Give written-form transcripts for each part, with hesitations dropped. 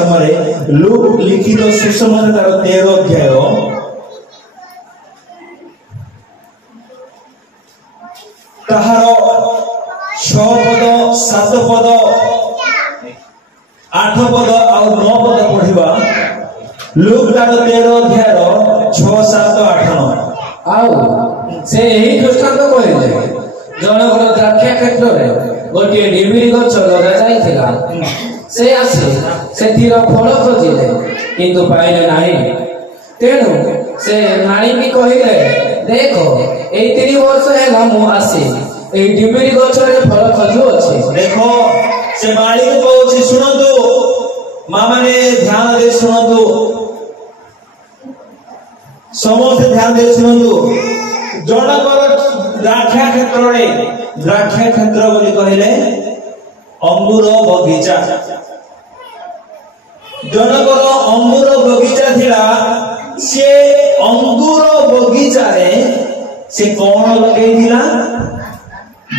समय लूक लिखित सुसमाचार 13 अध्याय 6 पद 7 पद 8 पद और 9 पद पढ़िबा। लूक 13 अध्याय 6 7 8 9 आउ से एही दृष्टांत कहले जनकर द्राक्षा क्षेत्र रे गोटे डिबिरी गछ लगा जाइथिला। से आसी सेथिर फल खोजिले किंतु पाइले नाही। तेणु से मालिक कहिले देखो एई 3 वर्ष हैला मु आसी एई डिबिरी गछ रे फल खोजु अछि। देखो से मालिक कहछि सुनंतु मां माने ध्यान दे सुनंतु समस्त ध्यान दे सुनंतु जनकर द्राक्षा क्षेत्र बोली कहले अंगूर बगीचा। जनकर अंगूर बगीचा थिला। से अंगूर बगीचा रे से कौन लगेइथिला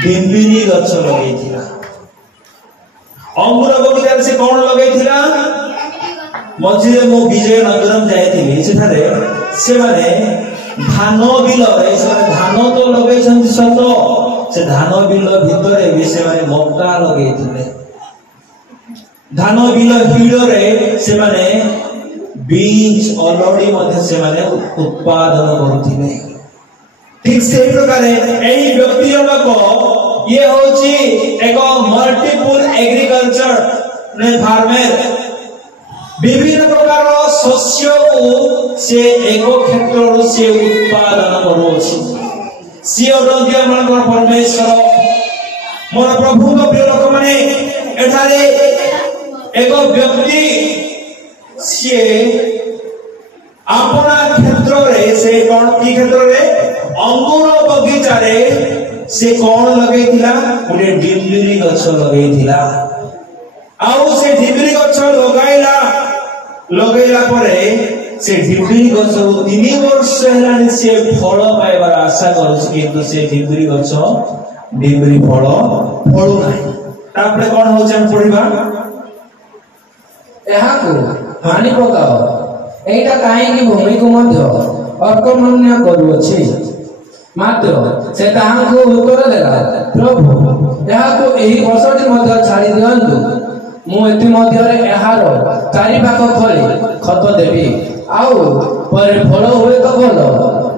डिंबिरी गछ लगेइथिला। अंगूर बगीचा से कौन लगेइथिला मझिरे मो विजयनगरम जाइथिली सेठारे से माने धान बिल रे से धान तो लगेइछन सत से धान बिल भितरे भी से माने मक्का लगेइथिले। धान बिल हिड़ रे से माने बीज ऑलरेडी मध्ये से माने उत्पादन करुथिले। ठीक से प्रकार एई व्यक्ति जनक ये होची एक मल्टीपल एग्रीकल्चर ने फार्मर विभिन्न प्रकार शस्य को से एक क्षेत्र से उत्पादन करूछि। सी अदंत्य मन परमेश्वर मोर प्रभु को प्रिय लोक माने एठारे एक व्यक्ति से अपना क्षेत्र रे से कोन की क्षेत्र रे अंगूर बगीचा रे से कोन लगेइथिला गोटे डिंबिरी गछ लगेइथिला। आउ से डिंबिरी गछ लगाइला परे से डिंबिरी गछ 3 वर्ष हेलानी से फल पाइबार आशा करूछि किंतु से डिंबिरी गछ डिंबिरी फल फळु नाही। तापरे कोन होछ हम पढिबा एहा को हानि पकाओ एटा काहे कि भूमि को मध्य अकर्मण्य करूछि। मात्र से ताहां को उत्तर देला प्रभु एहा को एही वर्षटी मध्य छाड़ी दियंतु मु एति मध्य रे एहारो चारि भाग फले खत देबी आउ पर फल होए तो भल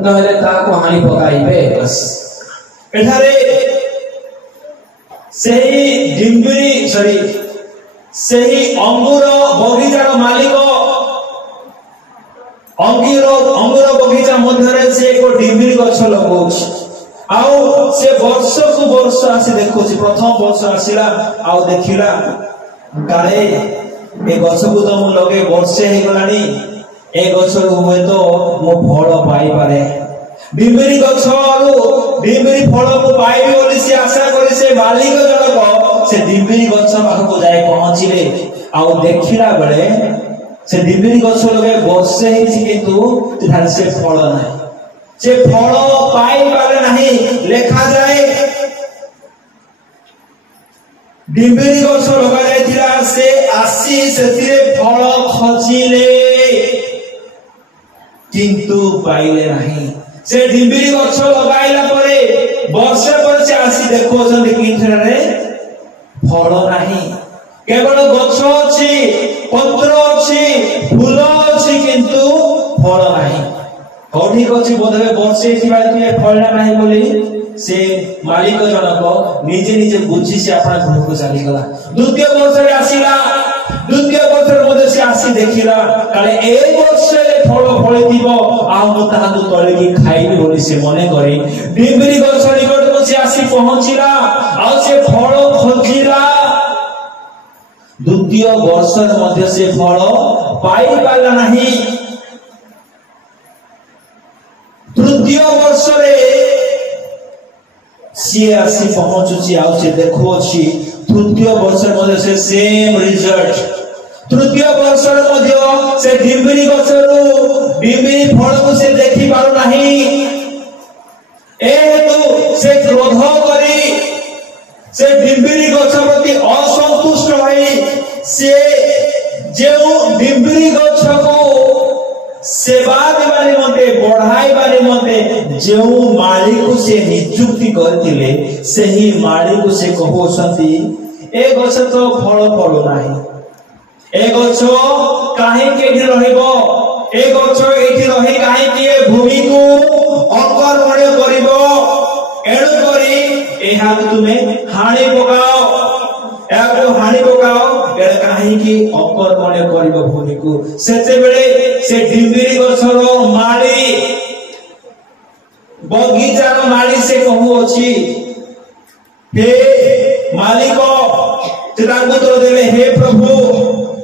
नहले ता को हानि पकाइबे। एठारे सेही डिंबिरी सेही अंगूर बगीचार मालिक अंगूर बगीचा मध्य से एक डिंबिरी गछ लगौछि। आउ से वर्ष को वर्ष आसी देखुछि। प्रथम वर्ष आसिला आउ देखिला काले ए गछ को तो मु लगे वर्षे हे गलानी ए गछ को होय तो मु फल पाई पारे डिंबिरी गछ डिंबिरी फल को पाइबी बोली से आशा करी से मालिक जनक से डिंबिरी गछ पाख को जाय पहुंचिले आउ देखिला बेले से डिंबिरी गछ लगे वर्षे हे किंतु तार से फल नाही। से फल पाई पारे नाही। लेखा जाए डिंबिरी गछ लगा जायतिला से आसी सेतिरे फल खचिले किंतु पाइले नाही। से डिंबिरी गछ लगाइला परे वर्षे पर से आसी देखोछन किंठरे फल नाही। केवल गछ अछि पत्र अछि फूल अछि किंतु फल नाही। हो ठीक अछि बोधवे वर्षे थिबा तुए फल नाही बोली से मालिक जनक निजे निजे बुझी से अपना घर को चली गला। द्वितीय वर्ष रे आसीला द्वितीय वर्ष मध्ये से आसी देखिला काले ए वर्ष रे फल फळे दिबो आ मु ताहा दु तळे की खाइबी बोली से मने करी डिंबिरी गछ निकट को से आसी पहुंचिला आ से फल खोजिला। द्वितीय वर्ष मध्ये से फल पाई पाला नाही। तृतीय वर्ष रे सी आसी पहुंचुची आउ से देखो छी तृतीय वर्ष मध्ये से सेम रिजल्ट। तृतीय वर्ष मध्ये से डिंबिरी गछरु डिंबिरी फल को से देखि पारु नाही। ए हेतु से क्रोध करी से डिंबिरी गछ प्रति असंतुष्ट होई से जो डिम्बरी गछ को सेवा देवा निमंते बढ़ाइबा निमंते जो माली को से नियुक्ति करथिले सही माली को से कहउसंती ए गछ तो फल फल नाही ए गछ काहे केठी रहइबो ए गछ एठी रहि काहे के भूमि को अकर्मण्य करिवो एणु करी एहा तुमे हानि पकाओ एको हानि पकाओ एडा काहे की अकर्मण्य करिवो भूमि को सेते बेले से डिम्बिरी गछरो माली बगीचार माली से कहू अछि हे मालिक से तांको तो देले हे प्रभु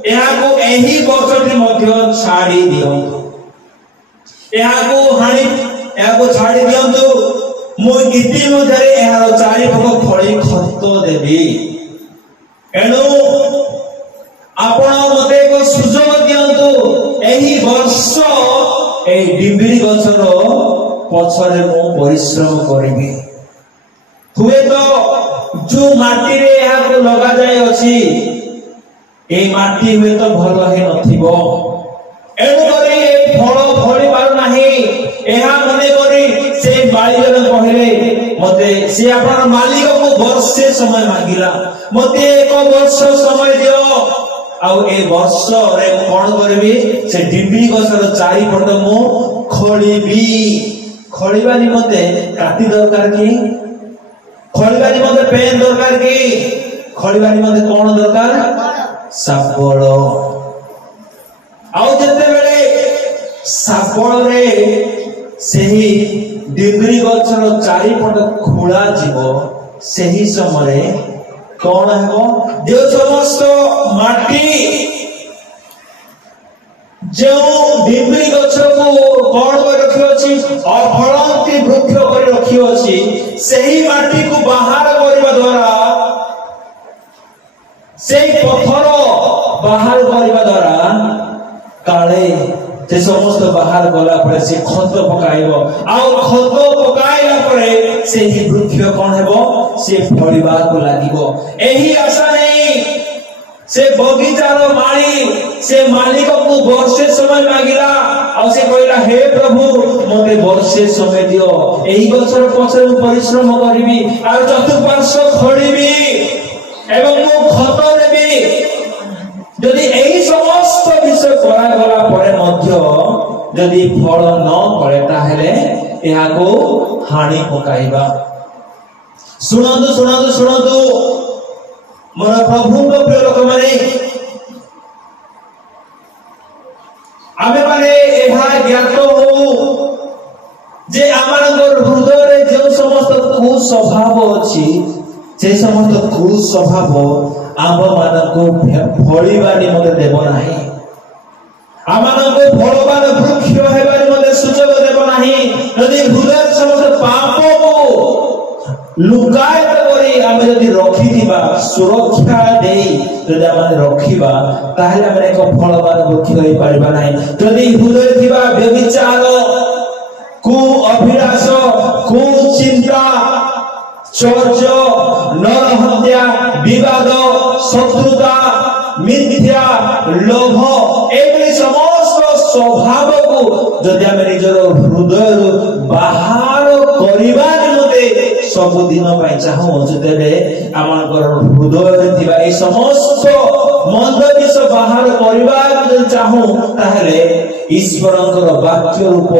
एहा को एही गछटी मध्य छाड़ी दियंतु एहा को हानि एहा को छाड़ी दियंतु मो इति मधरे एहार चारि भाग फळी खत देबी एणु आपण मते को सुजोग दियंतु एही वर्ष ए डिम्बिरी गछर पछरे मो परिश्रम करिबी हुए तो जो माटी रे एहा को लगा जाय अछि ए माटी हुए तो भलो हे नथिबो एणु करी ए फळ फळी पार नाही एहा मने करी से मालिक कहले मते से अपन मालिक को वर्षे समय मांगिला मते एक वर्ष समय दियो आउ ए वर्ष रे कोन करबी से डिम्बी गछर चारि पट मो खळीबी खळीबा निमते काटी दरकार की खळीबा निमते पेन दरकार की खळीबा निमते कोन दरकार साबळ आउ जते बेले साबळ रे सेही डिम्बरी गछर चारि पट खोला जीव सेही समय कोन हेबो जे समस्त माटी जो डिम्बरी गछ को कोन कर रखियो अछि अफलंती वृक्ष कर रखियो अछि सेही माटी को बाहर करबा द्वारा सेही पत्थर बाहर करबा द्वारा काले से समस्त बाहर गला परे से खत पकाइबो आ खत पकाइला परे से ही वृक्ष कोन हेबो से फळिबा को लागिबो एही आशा नै से बगीचार माली से मालिक को वर्षे समय मागिला आ से कहला हे प्रभु मते वर्षे समय दियो एही गछर पछरे परिश्रम करिवि आ चतुर्पार्श्व खळिबि एवं मो खत देबि यदि एही समस्त विषय करा गला परे मध्य यदि फल न पड़े ताहेले एहा को हानि पकाइबा सुनंदु सुनंदु सुनंदु मोर प्रभु को प्रिय लोक माने आमे माने एहा ज्ञात हो जे आमानकर हृदय रे जे समस्त कु स्वभाव अछि जे समस्त कु स्वभाव आम मानको फळिबा निमते देब नाही आमानको फळबान वृक्ष हेबा निमते सुजोग देब नाही यदि हृदय समस्त पाप को लुकायत करी आमे यदि रखि दिबा सुरक्षा देई यदि आमे रखिबा ताहेले आमे एक फळबान वृक्ष होई पारिबा नाही यदि हृदय दिबा व्यभिचार कु अभिलाष कु चिंता चौर्य नरहत्या विवाद शत्रुता मिथ्या लोभ एभली समस्त स्वभाव को जदि आमे निजर हृदय बाहर करिबा निमते सब दिन पय चाहू जतेबे आमाकर हृदय रे थिबा ए समस्त मंद विष बाहर करिबा जदि चाहू ताहेले ईश्वरंकर वाक्य रूप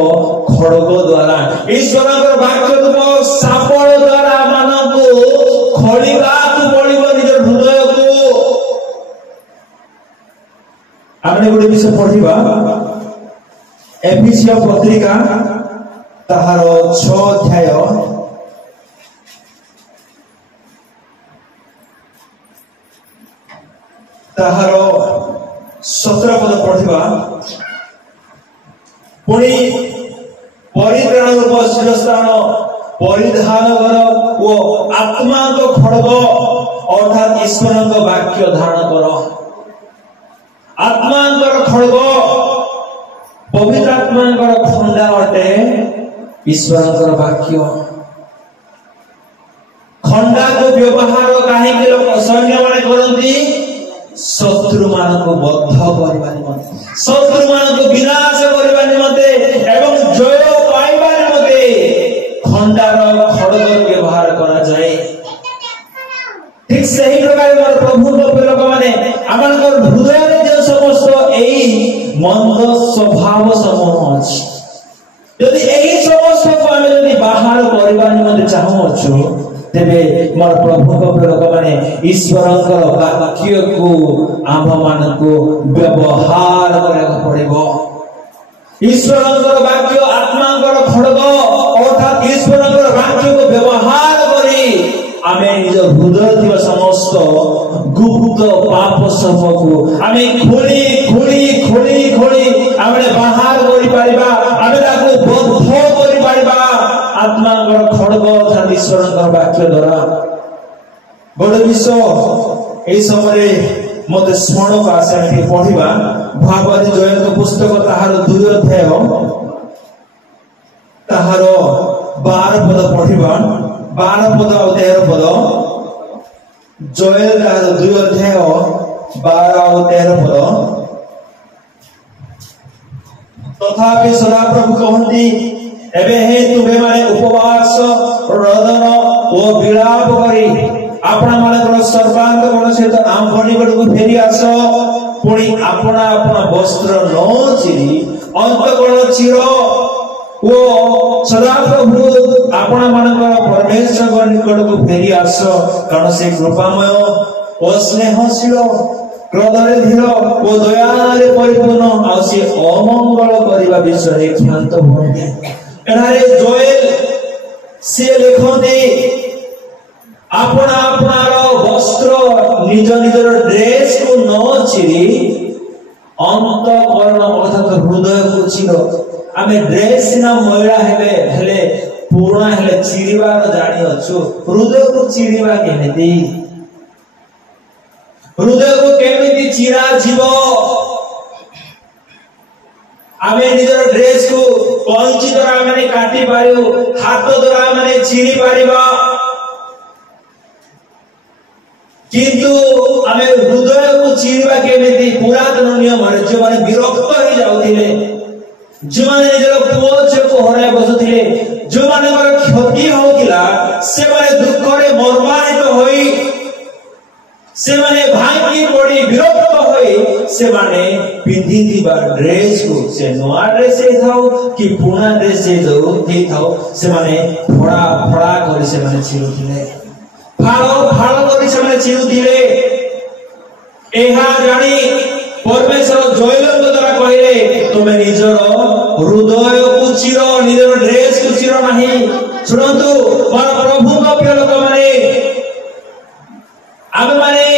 खड़ग द्वारा ईश्वरंकर वाक्य रूप सापळ द्वारा मानको खळिबा को पड़िबो निज हृदय को आपने गोटे विषय पढ़िबा एफिसियो पत्रिका ताहार 6 अध्याय ताहार 17 पद पढ़िबा पुणी परित्राण रूप शिरस्थान परिधान कर वो आत्मा को खड़ग अर्थात ईश्वर वाक्य धारण कर आत्मा खड़ग पवित्र आत्मा खंडा अटे ईश्वर वाक्य खंडा को व्यवहार कहीं लोग सैन्य माने करती शत्रु मान को बद्ध करबा निमंते शत्रु मान को विनाश करबा निमंते एवं जय पाइबा निमंते खंडार खड़ग व्यवहार करा जाए। ठीक सही प्रकार मोर प्रभु लोक माने आमनकर हृदय रे जे समस्त एई मंद स्वभाव समूह अछि यदि एई समस्त को आमे यदि बाहर करबा निमंते चाहू अछु तेबे मोर प्रभु लोक माने ईश्वरकर वाक्य को आम मान को व्यवहार करा पड़िबो। ईश्वरकर वाक्य आत्माकर खड़ग अर्थात ईश्वरकर वाक्य को व्यवहार करी आमे निज हृदय थिबा समस्त गुप्त पाप सब को आमे खोली खोली खोली खोली आमे बाहर करि परिबा आमे ताको बद्ध करि परिबा आत्माकर खड़ग अर्थात ईश्वरकर वाक्य द्वारा। बड़ विषय एई समय मते स्मरण का आशा के पढिबा भागवती जयंत पुस्तक ताहार 2 अध्याय ताहार 12 पद पढिबा 12 पद और 13 पद जयंत ताहार 2 अध्याय 12 और 13 पद तथापि सदाप्रभु कहती एबे हे तुमे माने उपवास रोदन ओ विलाप करी आपना मानकर सर्वांग गुण सहित आंभणी बडକୁ फेरी आस पुणी आपना आपना वस्त्र न चिरी अंतगण चिर ओ सदाप्रभु आपना मानकर परमेश्वर निकटକୁ फेरी आस कारण से कृपामय ओ स्नेहशील क्रोधरे धीर ओ दयारे परिपूर्ण आ से अमंगल करिबा विषय ख्यात होते एनारे जोएल से लिखते अपना अपनार वस्त्र निज निजर ड्रेस को न चिरी अंतकरण अर्थात हृदय को चिर आमे ड्रेस ना मैला हेले हेले पुराना हेले चिरिबार जानि अछु हृदय को चिरिबा केमिति हृदय को केमिति चिरा जीव आमे निजर ड्रेस को पंची द्वारा माने काटी पारियो हाथ द्वारा माने चिरी पारिबा किंतु आमे हृदय को चिरिबा केमिति पुरातन नियम रे जो माने विरक्त हो जाउथिले जो माने निजर पुओ को हराय बसुथिले जो माने क्षति होकिला से माने दुख रे मर्मानित होई से माने भांगी पड़ी विरक्त होई से माने पिंधी दिबा ड्रेस को से नवा ड्रेस हे थाओ कि पुराना ड्रेस हे थाओ से माने फड़ा फड़ा करे से माने चिरुथिले फाड़ो फाड़ो करे से माने चिरुथिले एहा जानी परमेश्वर जयलंग द्वारा कहले तुमे निजर हृदय को चिर निजर ड्रेस को चिर नाही सुनंतु मोर प्रभु का प्रिय लोक माने आमे माने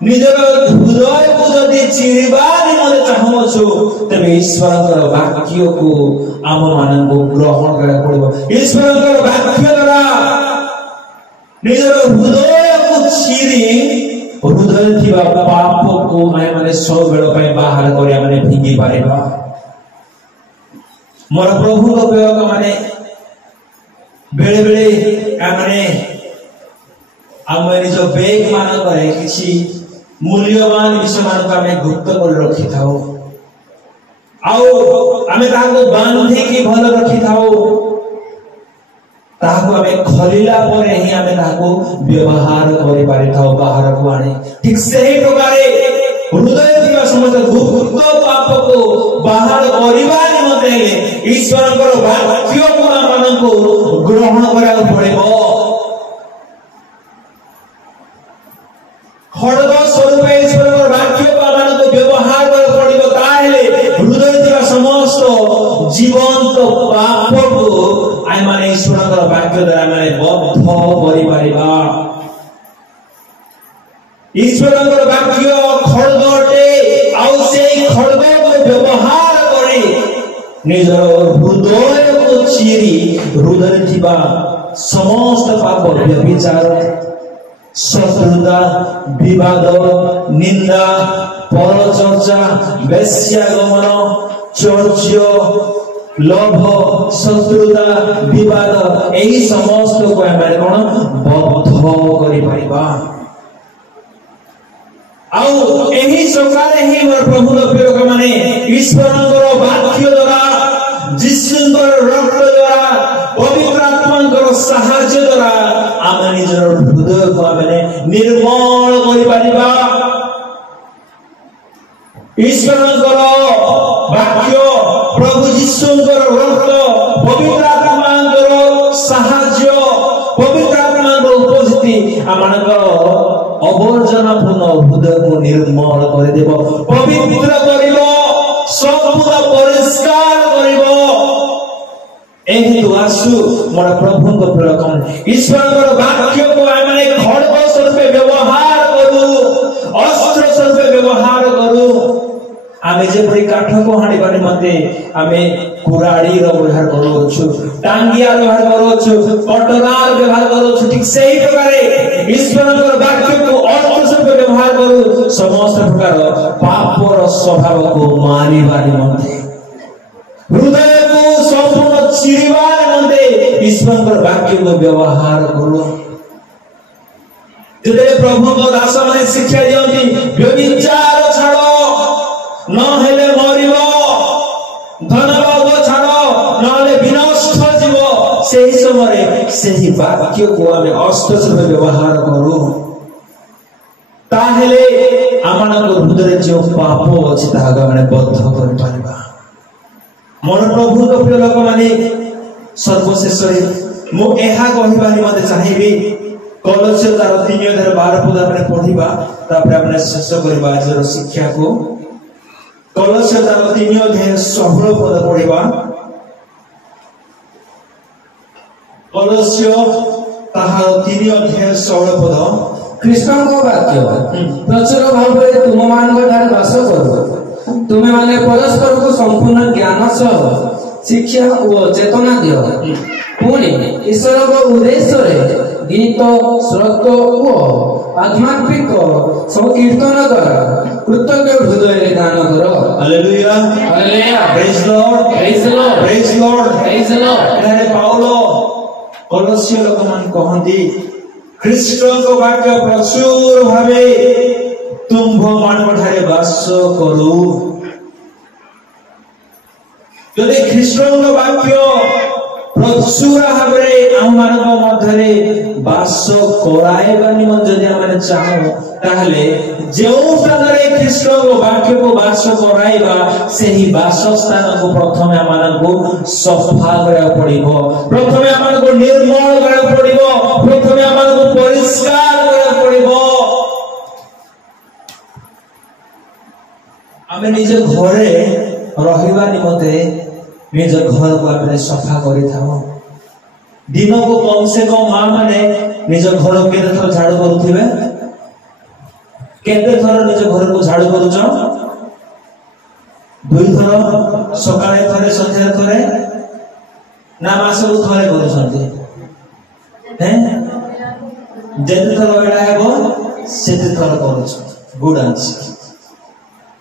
निजर हृदय को जदि चिरिबा निमते चाहूछु तबे ईश्वरकर वाक्य को आम मान को ग्रहण करा पड़िबो। ईश्वरकर वाक्य द्वारा निजर हृदय को चिरी हृदय थिबा पाप को माने सब बेल पय बाहर करिया माने भिंगी पारिबा। मोर प्रभु को प्रयोग माने बेले बेले माने आमे निज बेग मान करे किछि मूल्यवान विषय मान को आमे गुप्त कर रखि थाओ आउ आमे ताको बांधी की भल रखि थाओ ताको आमे खलिला परे ही आमे ताको व्यवहार करि पारि थाओ बाहर को आने ठीक सही प्रकारे हृदय दिवा समस्त गुप्त पाप को बाहर करिबा निमते ईश्वरकर वाक्य को मान को ग्रहण करा पड़िबो। खड़ग स्वरूप ईश्वरकर वाक्य मान को व्यवहार कर पड़िबो ताहेले हृदय दिवा समस्त जीवंत पाप को आइ माने ईश्वरकर वाक्य द्वारा माने बद्ध करि पारिबा। ईश्वरकर वाक्य खड़गटे आउ सेई खड़ग को व्यवहार करी निजर हृदय को चिरी हृदय थिबा समस्त पाप व्यभिचार शत्रुता विवाद निंदा परचर्चा वेश्यागमन चर्चा लोभ शत्रुता विवाद एही समस्त को आमे कोन बद्ध करि परिबा। आउ एही सकारे ही मोर प्रभु लोक माने ईश्वरଙ୍କର ବାକ୍ୟ ଦ୍ୱାରା ଯୀଶୁଙ୍କର ରକ୍ତ ଦ୍ୱାରା पवित्र आत्माଙ୍କର ସାହାଯ୍ୟ ଦ୍ୱାରା ଆମେ ନିଜର ହୃଦୟକୁ ଆମେ ନିର୍ମଳ କରିପାରିବା। ईश्वरଙ୍କର ବାକ୍ୟ प्रभु ଯୀଶୁଙ୍କର ରକ୍ତ पवित्र आत्माଙ୍କର ସାହାଯ୍ୟ पवित्र आत्माଙ୍କର ଉପସ୍ଥିତି ଆମମାନଙ୍କର अवर्जनापूर्ण हृदय को निर्मल कर देव पवित्र करिव संपूर्ण परिष्कार करिव। एही तो आसु मोर प्रभु को प्रकम ईश्वर वाक्य को आमे खड्ग स्वरूप व्यवहार करू अस्त्र स्वरूप व्यवहार करू। आमे जे परि काठ को हाणी बारे मते आमे कुराड़ी रो व्यवहार करूछु टांगिया व्यवहार करूछु कटरार व्यवहार करूछु ठीक सही प्रकार ईश्वर वाक्य को अस्त्र स्वरूप व्यवहार करू समस्त प्रकार पापर स्वभाव को मारिबा निमंते हृदय को संपूर्ण चिरिबा निमंते ईश्वर वाक्य को व्यवहार करू। जदे प्रभु को दास माने शिक्षा दियंती व्यभिचार छाड़ो न हेले मरिबो धनभाग छाड़ो नले विनष्ट जीव सेही समय सेही वाक्य को आमे अस्त्र स्वरूप व्यवहार करू ताहेले आमानक हृदय जो पाप अछि ताहा माने बद्ध कर पारिबा। मोर प्रभु को प्रिय लोक माने सर्वशेष मु एहा कहिबा मते चाहिबी कलस्य तार 3:12 पद अपने पढिबा तापर अपने शेष करबा आज शिक्षा को कलस्य तार 3:16 पद पढिबा कलस्य ताहार 3:16 पद कृष्ण को वाक्य प्रचुर भाव तुम मान वास कर तुम्हें माने परस्पर को संपूर्ण ज्ञान सह शिक्षा और चेतना दियो पुणी ईश्वर को उद्देश्य गीत श्रोत और आध्यात्मिक संकीर्तन द्वारा कृतज्ञ हृदय दान करो। Hallelujah hallelujah praise Lord praise Lord praise Lord praise Lord. एरे पाउलो कलस्य लोक मान कहंती ख्रीष्ट को वाक्य प्रचुर भावे तुम्भ मानव ठारे वास करू। यदि ख्रीष्ट को वाक्य प्रचुर भावे हम मानव मध्यरे वास कराइबा निमंते जदि हम चाहू ताहले जो स्थान ख्रीष्ट को वाक्य को वास कराइबा सेही वासस्थान को प्रथमे हमको सफा करा पड़िबो प्रथमे हमको निर्मल करा पड़िबो प्रथमे हमको परिष्कार करा पड़िबो। आमे निज घरे रहिबा निमते निज घर को आमे सफा करि थाओ दिन को कम से कम मां माने निज घर के थर झाड़ू करूथिबे केते थर निज घर को झाड़ू करूछ 2 थर सकाळे थरे संध्या थरे ना मासକୁ थरे करूछन्ते हैं जेते थर एडा हेबो सेते थर करूछ गुड आंसर।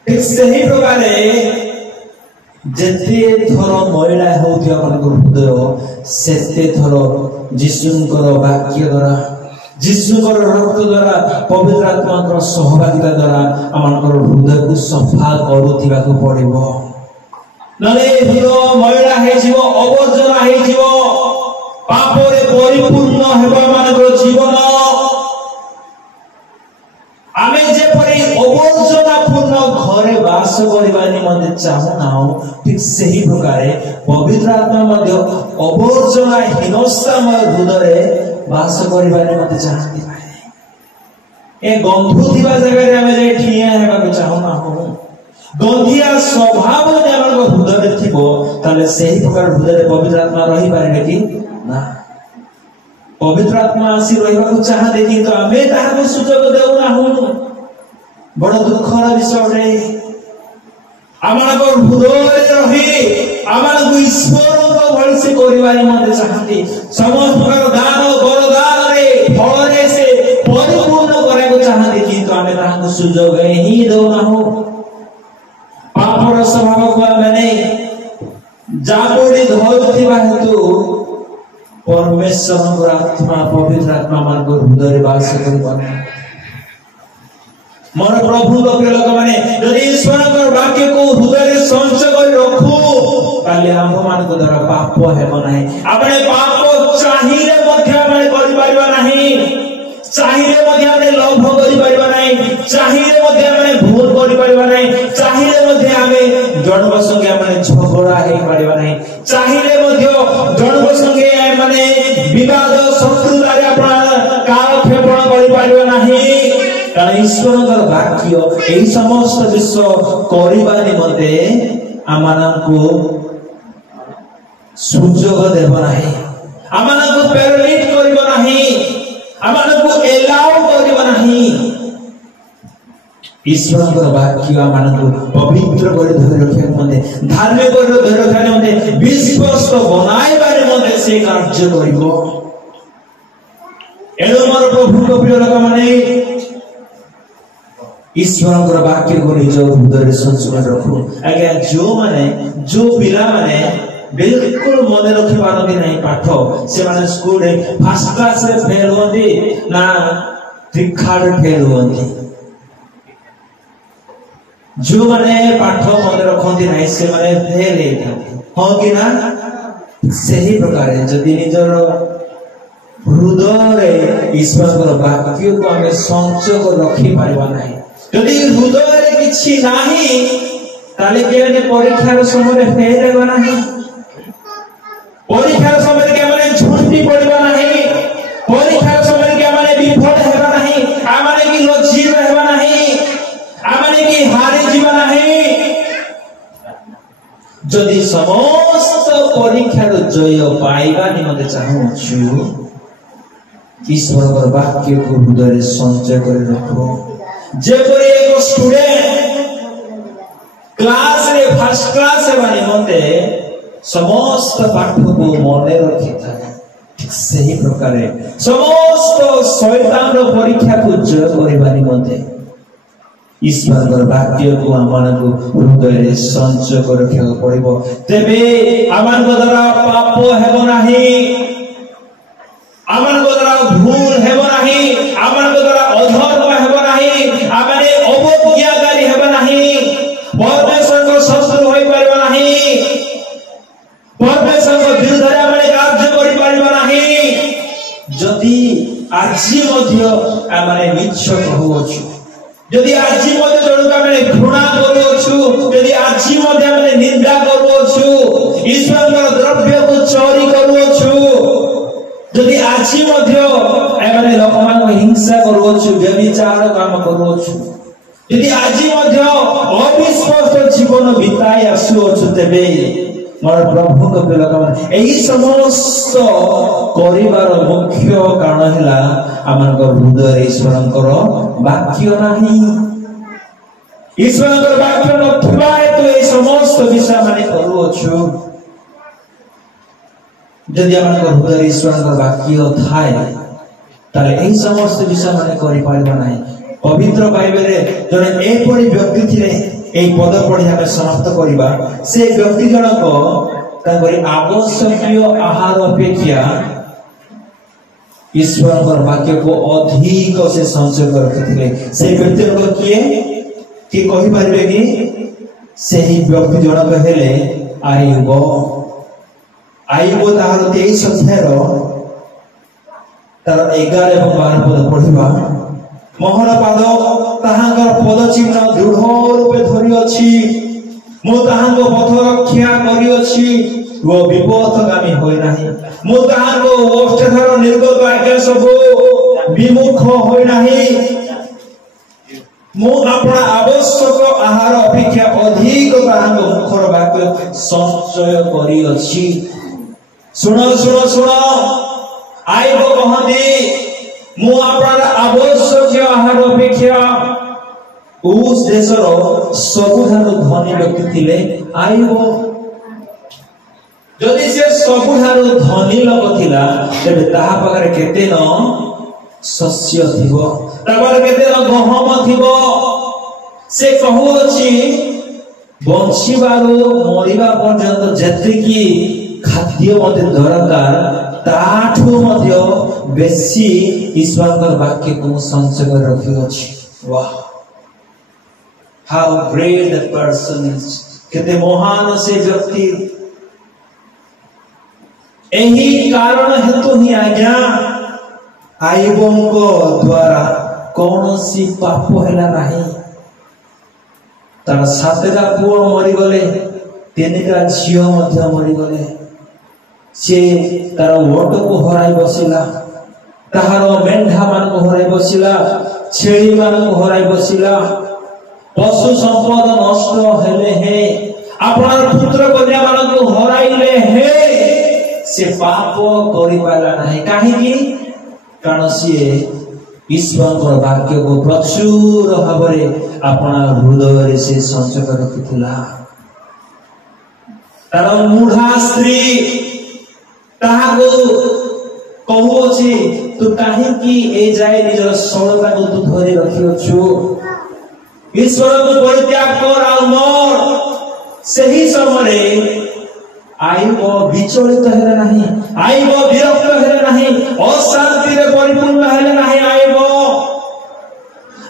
ठीक सही प्रकारे जेते थर महिला होउथिया आपनकर हृदय सेते थर यीशुଙ୍କର वाक्य द्वारा यीशुଙ୍କର रक्त द्वारा पवित्र आत्माଙ୍କର सहभागिता द्वारा हमनकर हृदय को सफा करूथिबा को पड़िबो नले हृदय महिला हे जीव अवर्जना हे जीव पापरे परिपूर्ण हेबा मानकर जीवन आमे जे परि अवर्जना पूर्ण घरे वास करिबा निमंते चाहू नाउ ठीक सही प्रकारे पवित्र आत्मा मध्य अवर्जना हीनस्तामय हृदय वास करिबा निमंते चाहती ए गंधु थिबा जगह रे आमे जे ठिया हेबा को चाहू ना हो गंधिया स्वभाव जे हमर हृदय थिबो ताले सही प्रकार हृदय पवित्र आत्मा रही पारे कि ना पवित्र आत्मा आसी रहिबा को चाह देखि तो आमे ताहा को सुजोग देउ ना हो बड़ दुखर विषय रे आमानकर हृदय रही आमानकु ईश्वर को भलसे करिबारी मते चाहती समस्त प्रकार दान वरदान रे फल रे से परिपूर्ण करे को चाहती किंतु आमे ताहा को सुजोग ही देउ ना हो पापर स्वभाव को आमे जाबोडी धरथिबा हेतु परमेश्वर को आत्मा पवित्र आत्मा मान को हृदय वास करिबा मोर प्रभु प्रिय लोक माने यदि ईश्वर वाक्य को हृदय संचय कर रखू ताले आम मान को द्वारा पाप हेबो नाही आपने पाप चाहिए मध्य माने करि परिबा नाही चाहिए मध्य माने लोभ करि परिबा नाही चाहिए मध्य माने भूल करि परिबा नाही चाहिए मध्य हमें जणक संगे माने झगड़ा हे परिबा नाही चाहिए मध्य जणक संगे माने विवाद शत्रुता रे आपण काल क्षेपण करि परिबा नाही कारण ईश्वर वाक्य यही समस्त विश्व करने निमंते आमानंको सुजोग देव नाही आमानंको पेरमिट करिव नाही आमानंको एलाउ करिव नाही ईश्वर वाक्य आमानंको पवित्र करि धरि रखे निमंते धार्मिक करि धरि रखे निमंते विश्वास बनाइबा निमंते से कार्य करिवो एनो मोर प्रभु प्रिय लोक माने ईश्वर वाक्य को निज हृदय संचय रखू आज्ञा जो पिला माने बिल्कुल मन रखि पारती नहीं पाठ से माने स्कूल रे फर्स्ट क्लास रे फेल होती ना थर्ड फेल होती जो माने पाठ मन रखती नहीं से माने फेल हेता हो कि ना सही प्रकार जदि निजर हृदय ईश्वर वाक्य को हमें संचय कर रखि पारिबा नहीं यदि हृदय रे किछि नाही ताले केने परीक्षार समय फेल हेबा नाही परीक्षार समय के माने झुंडी पड़िबा नाही परीक्षार समय के माने विफल हेबा नाही आ माने कि लज्जित हेबा नाही आ माने कि हारि जीवा नाही यदि समस्त परीक्षार जय पाइबा निमंते चाहू छु ईश्वर वाक्य को हृदय संचय कर रखो जेपरि एक स्टूडेंट क्लास रे फर्स्ट क्लास से बानी मते समस्त पाठ को मने रखि थाए ठीक सही प्रकार समस्त शैतान रो परीक्षा को जय करिबानी मते ईश्वर वाक्य को आमान को हृदय रे संचय कर रखिया पड़िबो तेबे आमान को द्वारा पाप हेबो नाही आमान को द्वारा भूल हेबो नाही आमान को द्वारा अधर्म हेबो नाही आमाने अवज्ञाकारी हेबो नाही परमेश्वर को शत्रु होई परिबो नाही परमेश्वर को विरुद्ध रे आमाने कार्य करि परिबो नाही जदि आजि मध्य आमाने मिछ कहउछु यदि आजि मध्य जणका आमाने घृणा करूछु यदि आजि मध्य आमाने निंदा करूछु ईश्वर को द्रव्य को चोरी करूछु यदि आजि मध्य एमाने लोकमान हिंसा करूछु व्यभिचार काम करूछु यदि आजि मध्य अविश्वास जीवन बिताई आसुछु तेबे मोर प्रभु को लोकमान एही समस्त करिवार मुख्य कारण हैला आमान को हृदय ईश्वरंकर वाक्य नाही ईश्वरंकर वाक्य नथिबा तो ए समस्त विषय माने करूछु यदि आमान को हृदय ईश्वरंकर वाक्य थाए ताले एही समस्त विषय माने करि पारिबा नाही पवित्र बाइबल रे जने एपरि व्यक्ति थिले एई पद पढि हम समाप्त करिबा से व्यक्ति जनक ताकरि आवश्यकीय आहार अपेक्षा ईश्वरंकर वाक्य को अधिक से संचय करथिले से व्यक्ति को किए कि कहि पारिबे कि सेही व्यक्ति जनक हेले आयुब ताहार 23 अध्यायर तार 11 एवं 12 पद पढ़िबा मोहन पाद ताहांकर पद चिन्ह दृढ़ रूपे धरि अछि मो ताहांको पथ रक्षा करि अछि वो विपथगामी होय नाही मो ताहांको ओष्ठधर निर्गत आज्ञा सब विमुख होय नाही मो अपना आवश्यक आहार अपेक्षा अधिक ताहांको मुखर वाक्य संचय करि अछि सुनो सुनो सुनो आइब कहती मु आपरा आवश्यक आहार अपेक्षा उस देशर सबुठारु धनी व्यक्ति थिले आइब जदि से सबुठारु धनी लोक थिला तेबे ताहा पाखरे केते न शस्य थिबो तापर केते न गहम थिबो से कहू अछि बंशीबारु मरिबा पर्यंत जेतिकी खाद्य मते दरकार ताठो मध्य बेसी ईश्वरकर वाक्य को संचय कर रखि अछि वाह how great that person is, केते महान से व्यक्ति। यही कारण हेतु ही आज्ञा आयुबको द्वारा कौन सी पाप हैला नहीं। तार सातटा पुओ मरी गले, तीनटा झियो मध्य मरी गले। से तार ओट को हराई बसिला, ताहार मेंढा मान को हराई बसिला, छेली मान को हराई बसिला। पशु संपद नष्ट हेले हे, आपनार पुत्र कन्या मान को हराइले हे, से पाप करि पाला नाही। काहेकि कारण से ईश्वर वाक्य को प्रचुर भावरे अपना हृदय से संचय कर रखिथिला। तार मूढ़ा स्त्री ताहाको कहूची तू काहेकि ए जाए निजर सौलता को तू धरि रखियोछु, ईश्वर को परित्याग कर आ मर। सही समय आयुब विचलित हेले नहीं, आयुब विरक्त हेले नहीं, अशांति रे परिपूर्ण हेले नहीं।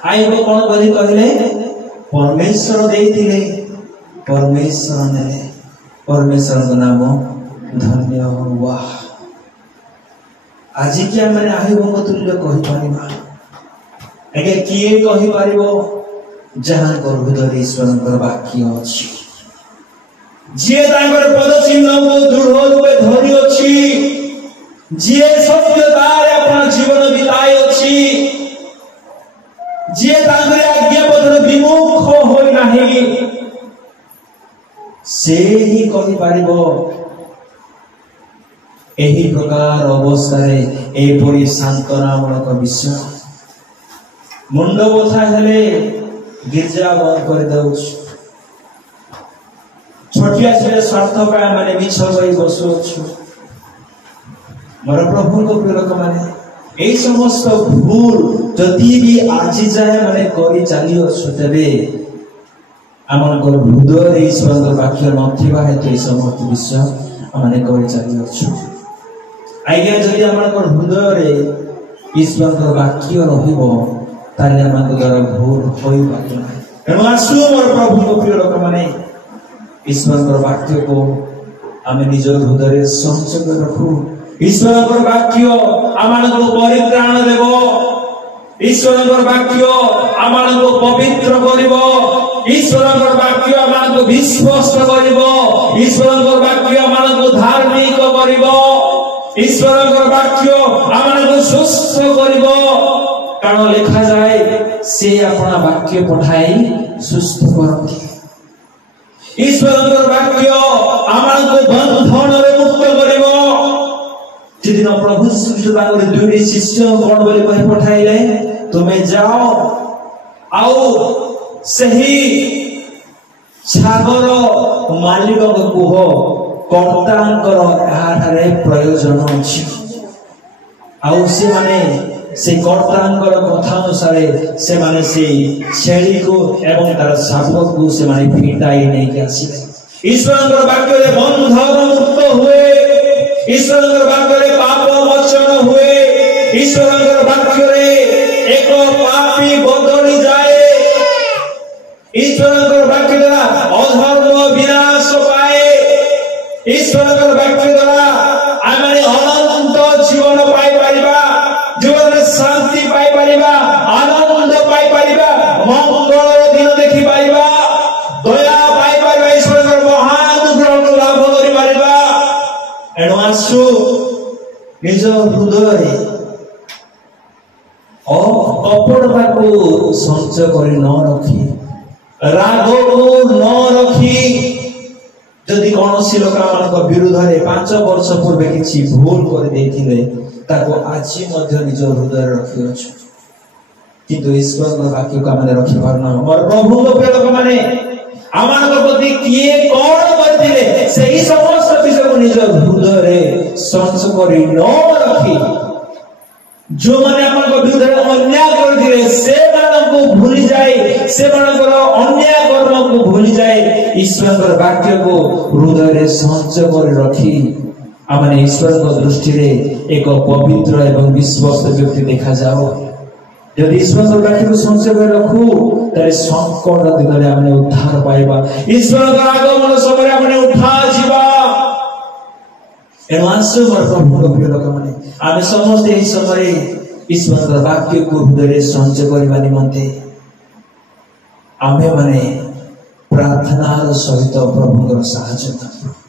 आयुब कौन करी कहले, परमेश्वर देइथिले, परमेश्वर नेले, परमेश्वर को नाम धन्य हुआ। आज क्या मैंने आयुब को तुल्य कहि परिबा? एके किए कहि परिबो जहां को हृदय ईश्वर को वाक्य अछि, जे तांकर पद चिन्ह को दृढ़ रूपे धरि अछि, जे सत्यतार अपना जीवन बिताय अछि, जे तांकर आज्ञा पथर विमुख होई नाही, से ही कहि पारिबो एही प्रकार अवस्था रे एपरि सांत्वनामूलक विषय। मुंड बथा हेले गिर्जा बंद कर दउछ, छोटिया छे स्वार्थ पाए माने मिछ होई बसुछु। मोर प्रभु को प्रिय लोक माने ए समस्त भूल जति भी आज जाए माने करी चली अछि, तबे आमन को हृदय ईश्वर वाक्य नथिबा हेतु ए समस्त विषय माने करी चली अछि। आज्ञा जदि आमन को हृदय रे ईश्वर वाक्य रहिबो ताले आमन को द्वारा भूल होई बाकी नाही। एनु आसु मोर प्रभु को प्रिय लोक माने ईश्वर वाक्य को आमे निज हृदय संचय कर रखू। ईश्वर वाक्य आमान को परित्राण देव, ईश्वर वाक्य आमान को पवित्र करिवो, ईश्वर वाक्य आमान को विश्वास करिवो, ईश्वर वाक्य आमान को धार्मिक करिवो, ईश्वर वाक्य आमान को सुस्थ करिवो। कारण लिखा जाए से अपना वाक्य पठाई सुस्थ करती। ईश्वर वाक्य आमान को बंधन रे मुक्त करिवो। जिदिन प्रभु श्रीकृष्ण दुई शिष्य कौन बोले कही पठाइले, तुम्हें जाओ आओ सही सागर मालिक को कुह कर्तांकर एहारे प्रयोजन अछि। आउ से माने से कर्तांकर कथा अनुसार से माने से छेली को एवं तार शावक को से माने फिटाई नहीं के आसीले। ईश्वर वाक्य रे बंधन मुक्त हुए, ईश्वर वाक्य रे पाप मोचन हुए, ईश्वर वाक्य रे एक पापी बदली जाए, ईश्वर वाक्य द्वारा अधर्म विनाश पाए, ईश्वर वाक्य द्वारा आमे अनंत जीवन पाई परिबा, जीवन में शांति पाई परिबा, आनंद पाई परिबा, मंगल दिन देखि परिबा, दया पाई परिबा, ईश्वर महान ग्रहण लाभ करि परिबा। एणु आसु निज हृदय कपड़ता को संचय करी न रखी, राग को न रखी, जदि कौन सी लोक मान विरुद्ध में 5 वर्ष पूर्व किसी भूल कर देथिले ताको आज मध्य निज हृदय रखी अछि, किंतु ईश्वर वाक्य को माने रखि पारना। मोर प्रभु को प्रिय लोक माने आमान प्रति किए कौन करथिले सेही समस्त विषय को निज हृदय रे संचय करी न रखी, जो माने आमान को विरुद्ध अन्याय कर दिले से मान को भूली जाए, से मान को अन्याय कर्म को भूली जाए, ईश्वर वाक्य को हृदय रे संचय कर रखी आमाने ईश्वर को दृष्टि रे एक पवित्र एवं विश्वास व्यक्ति देखा जाओ। जदि ईश्वर वाक्य को संचय कर रखू तारे संकट दिन में हमने उद्धार पाइबा ईश्वर का आगमन समय हमने उठा जीवा एवांस मर प्रभु को प्रिय लोक माने आमे समस्त एही समय ईश्वर का वाक्य को हृदय संचय करबा निमंते आमे माने प्रार्थनार सहित प्रभुଙ୍କର ସାହାଯ୍ୟ